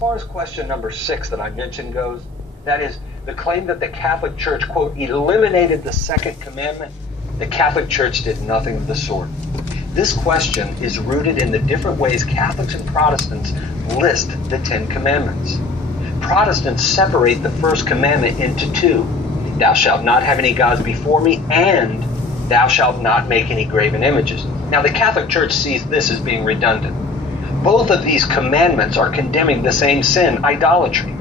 far as question number 6 that I mentioned goes, that is the claim that the Catholic Church, quote, eliminated the second commandment, the Catholic Church did nothing of the sort. This question is rooted in the different ways Catholics and Protestants list the 10 Commandments. Protestants separate the first commandment into 2. Thou shalt not have any gods before me, and thou shalt not make any graven images. Now, the Catholic Church sees this as being redundant. Both of these commandments are condemning the same sin, idolatry.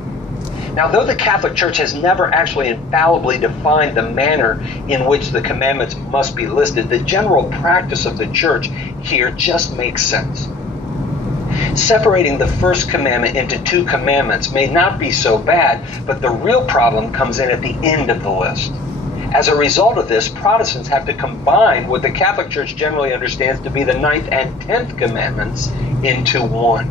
Now, though the Catholic Church has never actually infallibly defined the manner in which the commandments must be listed, the general practice of the Church here just makes sense. Separating the first commandment into 2 commandments may not be so bad, but the real problem comes in at the end of the list. As a result of this, Protestants have to combine what the Catholic Church generally understands to be the 9th and 10th commandments into one.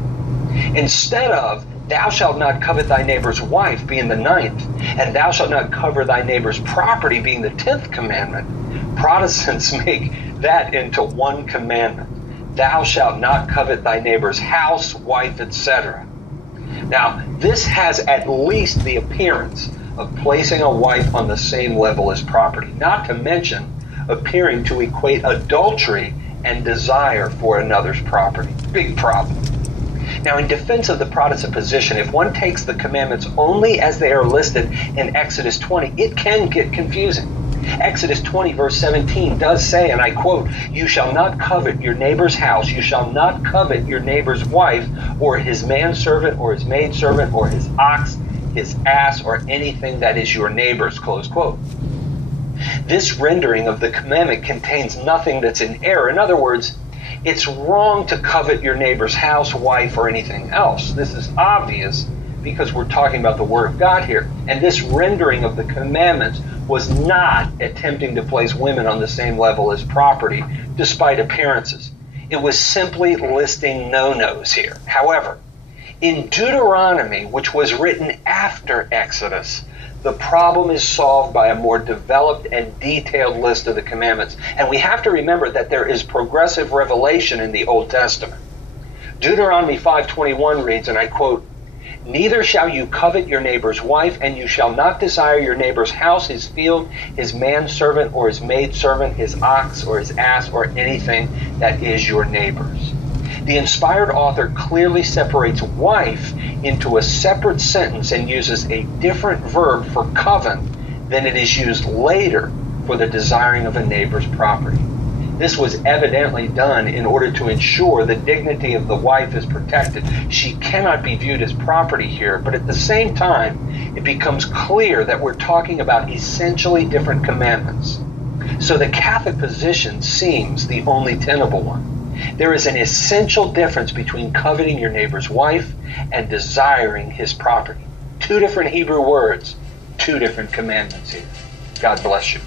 Instead of thou shalt not covet thy neighbor's wife being the 9th, and thou shalt not covet thy neighbor's property being the 10th commandment, Protestants make that into one commandment. Thou shalt not covet thy neighbor's house, wife, etc. Now, this has at least the appearance of placing a wife on the same level as property, not to mention appearing to equate adultery and desire for another's property. Big problem. Now, in defense of the Protestant position, if one takes the commandments only as they are listed in Exodus 20, it can get confusing. Exodus 20, verse 17 does say, and I quote, "You shall not covet your neighbor's house, you shall not covet your neighbor's wife, or his manservant, or his maidservant, or his ox, his ass, or anything that is your neighbor's," close quote. This rendering of the commandment contains nothing that's in error. In other words, it's wrong to covet your neighbor's house, wife, or anything else. This is obvious because we're talking about the Word of God here. And this rendering of the commandments was not attempting to place women on the same level as property, despite appearances. It was simply listing no-nos here. However, in Deuteronomy, which was written after Exodus, the problem is solved by a more developed and detailed list of the commandments. And we have to remember that there is progressive revelation in the Old Testament. Deuteronomy 5:21 reads, and I quote, "Neither shall you covet your neighbor's wife, and you shall not desire your neighbor's house, his field, his manservant, or his maidservant, his ox, or his ass, or anything that is your neighbor's." The inspired author clearly separates wife into a separate sentence and uses a different verb for covet than it is used later for the desiring of a neighbor's property. This was evidently done in order to ensure the dignity of the wife is protected. She cannot be viewed as property here, but at the same time, it becomes clear that we're talking about essentially different commandments. So the Catholic position seems the only tenable one. There is an essential difference between coveting your neighbor's wife and desiring his property. 2 different Hebrew words, 2 different commandments here. God bless you.